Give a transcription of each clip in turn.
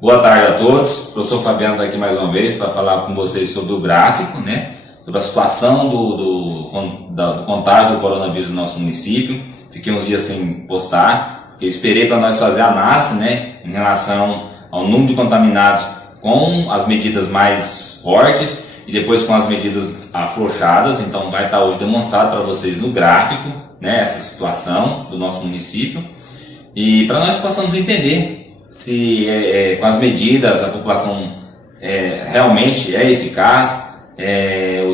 Boa tarde a todos, o professor Fabiano está aqui mais uma vez para falar com vocês sobre o gráfico, né? Sobre a situação do contágio do coronavírus no nosso município. Fiquei uns dias sem postar, porque esperei para nós fazer a análise, né? Em relação ao número de contaminados com as medidas mais fortes e depois com as medidas afrouxadas. Então vai estar hoje demonstrado para vocês no gráfico, né? Essa situação do nosso município. E para nós possamos entender se com as medidas a população realmente é eficaz,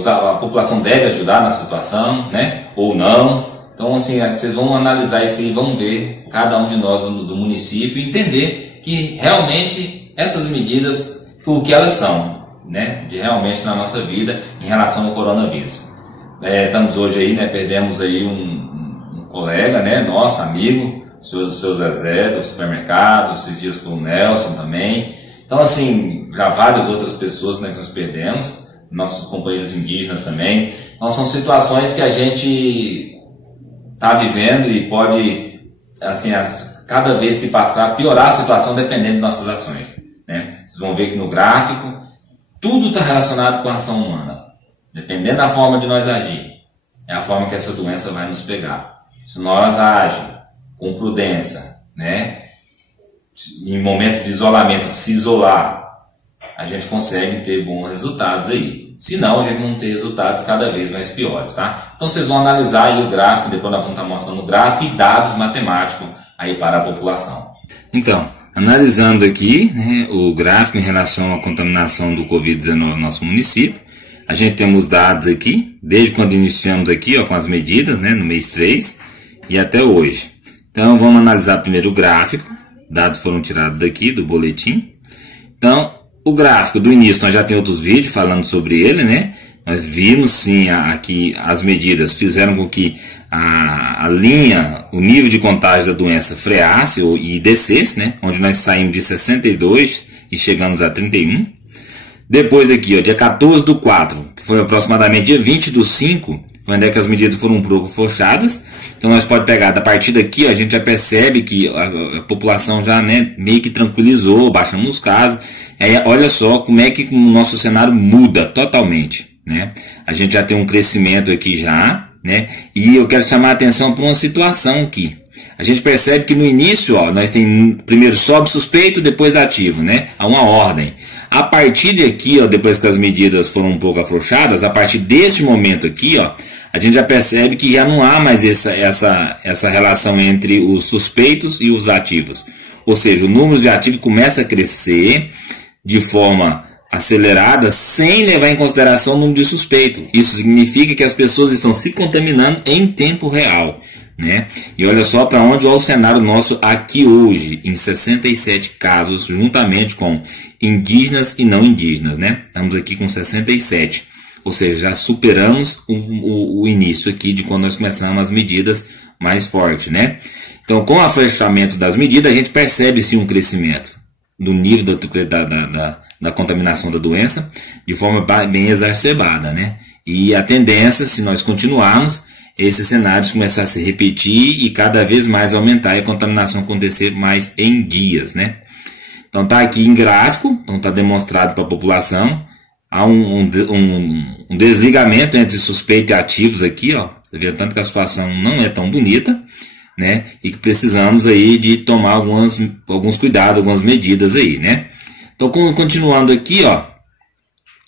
a população deve ajudar na situação, né, ou não. Então assim, vocês vão analisar isso aí, vão ver cada um de nós do município e entender que realmente essas medidas, o que elas são, né, de realmente na nossa vida em relação ao coronavírus. Estamos hoje aí, né, perdemos aí um colega, né, nosso amigo, o seu Zezé do supermercado, esses dias foi o Nelson também. Então assim, já várias outras pessoas, né, que nós perdemos, nossos companheiros indígenas também. Então são situações que a gente está vivendo e pode, assim, cada vez que passar, piorar a situação dependendo de nossas ações, né? Vocês vão ver que no gráfico, tudo está relacionado com a ação humana. Dependendo da forma de nós agir, é a forma que essa doença vai nos pegar. Se nós agimos com prudência, né, em momentos de isolamento, de se isolar, a gente consegue ter bons resultados aí. Se não, a gente não tem resultados cada vez mais piores, tá? Então vocês vão analisar aí o gráfico, depois nós vamos estar mostrando o gráfico e dados matemáticos aí para a população. Então, analisando aqui, né, o gráfico em relação à contaminação do Covid-19 no nosso município, a gente tem os dados aqui, desde quando iniciamos aqui, ó, com as medidas, né, no mês 3 e até hoje. Então vamos analisar primeiro o gráfico, dados foram tirados daqui do boletim. Então o gráfico do início, nós já tem outros vídeos falando sobre ele, né? Nós vimos sim aqui as medidas fizeram com que a linha, o nível de contágio da doença freasse e descesse, né? Onde nós saímos de 62 e chegamos a 31. Depois aqui, ó, dia 14/4, que foi aproximadamente dia 20/5, foi onde é que as medidas foram um pouco afrouxadas. Então nós podemos pegar, da partir daqui, ó, a gente já percebe que a população já, né, meio que tranquilizou, baixamos os casos. Olha só como é que o nosso cenário muda totalmente, né? A gente já tem um crescimento aqui já, né? E eu quero chamar a atenção para uma situação aqui. A gente percebe que no início, ó, nós tem primeiro sobe suspeito, depois ativo, né? Há uma ordem. A partir de aqui, ó, depois que as medidas foram um pouco afrouxadas, a partir deste momento aqui, ó, a gente já percebe que já não há mais essa relação entre os suspeitos e os ativos. Ou seja, o número de ativos começa a crescer de forma acelerada sem levar em consideração o número de suspeitos. Isso significa que as pessoas estão se contaminando em tempo real, né? E olha só para onde é o cenário nosso aqui hoje, em 67 casos, juntamente com indígenas e não indígenas, né? Estamos aqui com 67, ou seja, já superamos o início aqui de quando nós começamos as medidas mais fortes, né? Então, com o afrouxamento das medidas, a gente percebe sim um crescimento do nível da contaminação da doença de forma bem exacerbada, né? E a tendência, se nós continuarmos, esses cenários começar a se repetir e cada vez mais aumentar e a contaminação acontecer mais em dias, né? Então tá aqui em gráfico, então tá demonstrado para a população, há um desligamento entre suspeito e ativos aqui, ó, você vê tanto que a situação não é tão bonita, né? E que precisamos aí de tomar alguns cuidados, algumas medidas aí, né? Então continuando aqui, ó,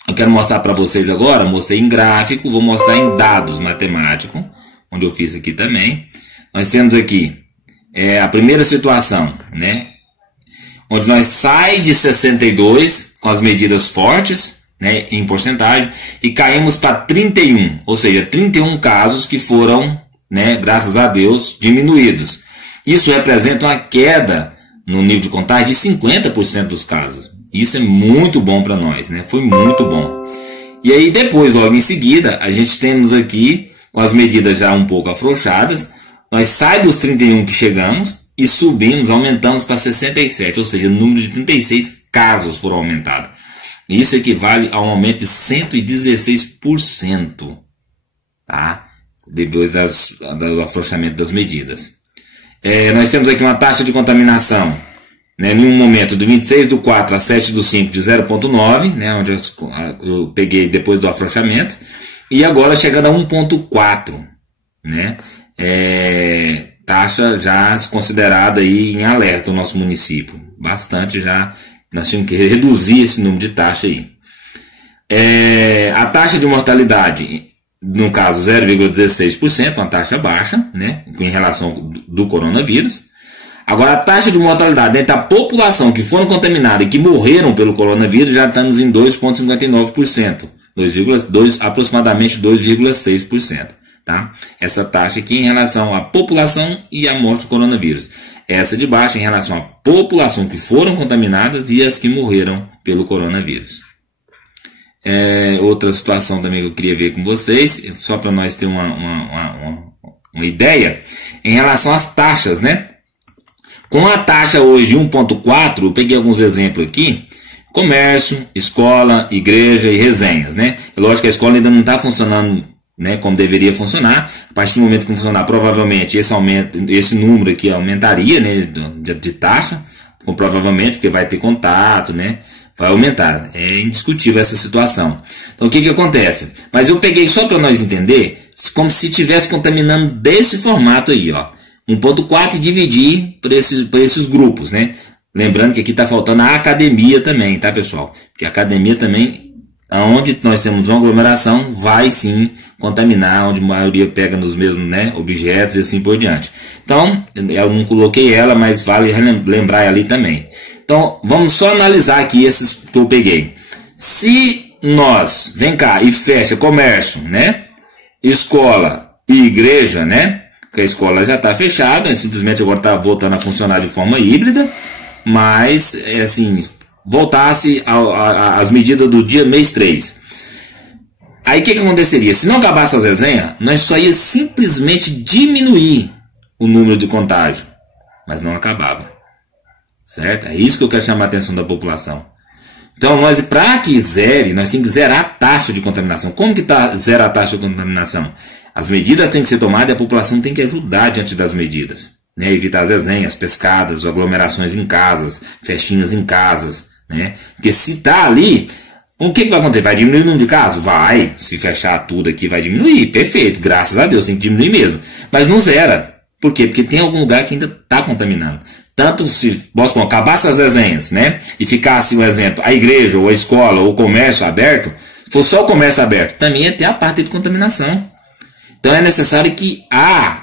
eu quero mostrar para vocês agora, mostrei em gráfico, vou mostrar em dados matemáticos, onde eu fiz aqui também. Nós temos aqui a primeira situação, né? Onde nós sai de 62 com as medidas fortes, né, em porcentagem, e caímos para 31, ou seja, 31 casos que foram, né, graças a Deus, diminuídos. Isso representa uma queda no nível de contágio de 50% dos casos. Isso é muito bom para nós, né? Foi muito bom. E aí depois, logo em seguida, a gente temos aqui, com as medidas já um pouco afrouxadas, nós sai dos 31 que chegamos e subimos, aumentamos para 67, ou seja, o número de 36 casos foram aumentados. Isso equivale a um aumento de 116%, tá? Depois do afrouxamento das medidas. Nós temos aqui uma taxa de contaminação né, em um momento do 26/4 a 7/5 de 0,9, né, onde eu peguei depois do afrouxamento, e agora chegando a 1,4, né, taxa já considerada aí em alerta no nosso município, bastante já, nós tínhamos que reduzir esse número de taxa aí. A taxa de mortalidade, no caso 0,16%, uma taxa baixa, né, em relação do coronavírus. Agora a taxa de mortalidade entre a população que foram contaminadas e que morreram pelo coronavírus já estamos em 2,59%, aproximadamente 2,6%, tá? Essa taxa aqui em relação à população e à morte do coronavírus. Essa de baixo em relação à população que foram contaminadas e as que morreram pelo coronavírus. Outra situação também que eu queria ver com vocês, só para nós ter uma ideia, em relação às taxas, né? Com a taxa hoje de 1,4, eu peguei alguns exemplos aqui: comércio, escola, igreja e resenhas, né? É lógico que a escola ainda não está funcionando, né, como deveria funcionar. A partir do momento que funcionar, provavelmente esse número aqui aumentaria, né, de taxa, provavelmente, porque vai ter contato, né? Vai aumentar, é indiscutível essa situação. Então o que acontece? Mas eu peguei só para nós entender, como se estivesse contaminando desse formato aí, ó, 1,4 e dividir por esses grupos, né? Lembrando que aqui está faltando a academia também, tá, pessoal? Porque a academia também, onde nós temos uma aglomeração, vai sim contaminar, onde a maioria pega nos mesmos, né, objetos e assim por diante. Então, eu não coloquei ela, mas vale lembrar ali também. Então, vamos só analisar aqui esses que eu peguei. Se nós, vem cá, e fecha comércio, né, escola e igreja, né, porque a escola já está fechada, simplesmente agora está voltando a funcionar de forma híbrida, mas, assim, voltasse às medidas do dia mês 3. Aí o que aconteceria? Se não acabasse as resenhas, nós só ia simplesmente diminuir o número de contágio, mas não acabava. Certo? É isso que eu quero chamar a atenção da população. Então, nós, para que zere, nós temos que zerar a taxa de contaminação. Como que zera a taxa de contaminação? As medidas têm que ser tomadas e a população tem que ajudar diante das medidas, né? Evitar as resenhas, pescadas, aglomerações em casas, festinhas em casas, né? Porque se está ali, o que vai acontecer? Vai diminuir o número de casos? Vai. Se fechar tudo aqui, vai diminuir. Perfeito. Graças a Deus, tem que diminuir mesmo. Mas não zera. Por quê? Porque tem algum lugar que ainda está contaminando. Tanto se, acabasse as resenhas, né? E ficasse, um exemplo, a igreja, ou a escola, ou o comércio aberto, se fosse só o comércio aberto, também ia ter a parte de contaminação. Então é necessário que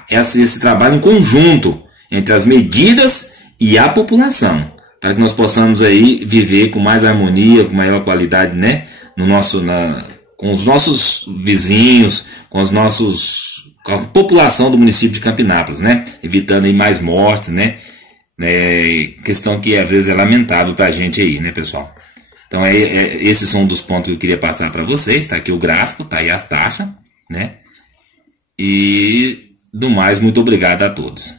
esse trabalho em conjunto entre as medidas e a população, para que nós possamos aí viver com mais harmonia, com maior qualidade, né? Com os nossos vizinhos, com a população do município de Campinápolis, né? Evitando aí mais mortes, né? Questão que às vezes é lamentável para a gente aí, né, pessoal? Então esses são um dos pontos que eu queria passar para vocês. Tá aqui o gráfico, tá aí as taxas, né? E do mais, muito obrigado a todos.